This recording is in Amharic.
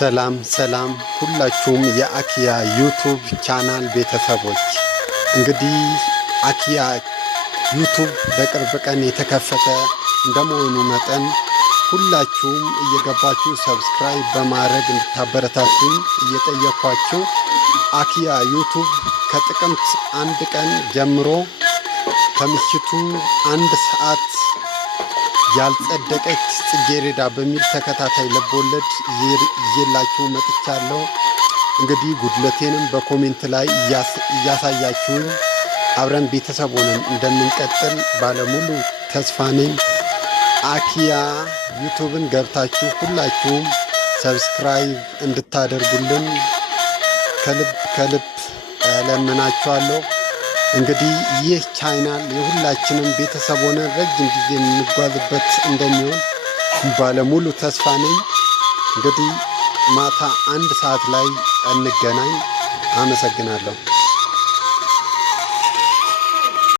ሰላም ሰላም ሁላችሁም የአኪያ ዩቱብ ቻናል ቤተሰቦች፣ እንግዲህ አኪያ ዩቱብ በቅርብ ቀን የተከፈተ እንደመሆኑ መጠን ሁላችሁም እየገባችሁ ሰብስክራይብ በማድረግ እንድታበረታቱኝ እየጠየኳችሁ አኪያ ዩቱብ ከጥቅምት 1 ቀን ጀምሮ ከምሽቱ 1 ሰዓት ያልጸደቀች ጽጌረዳ በሚል ተከታታይ ልቦለድ ይዤላችሁ መጥቻለሁ። እንግዲህ ጉድለቴንም በኮሜንት ላይ እያሳያችሁኝ አብረን ቤተሰብ ሆነን እንደምንቀጥል ባለሙሉ ተስፋ ነኝ። አኪያ ዩቱብን ገብታችሁ ሁላችሁም ሰብስክራይብ እንድታደርጉልን ከልብ ለምናችኋለሁ። እንግዲህ ይህ ቻናል የሁላችንም ቤተሰብ ሆነን ረጅም ጊዜ የምንጓዝበት እንደሚሆን ባለሙሉ ተስፋ ነኝ። እንግዲህ ማታ 1 ሰዓት ላይ እንገናኝ። አመሰግናለሁ።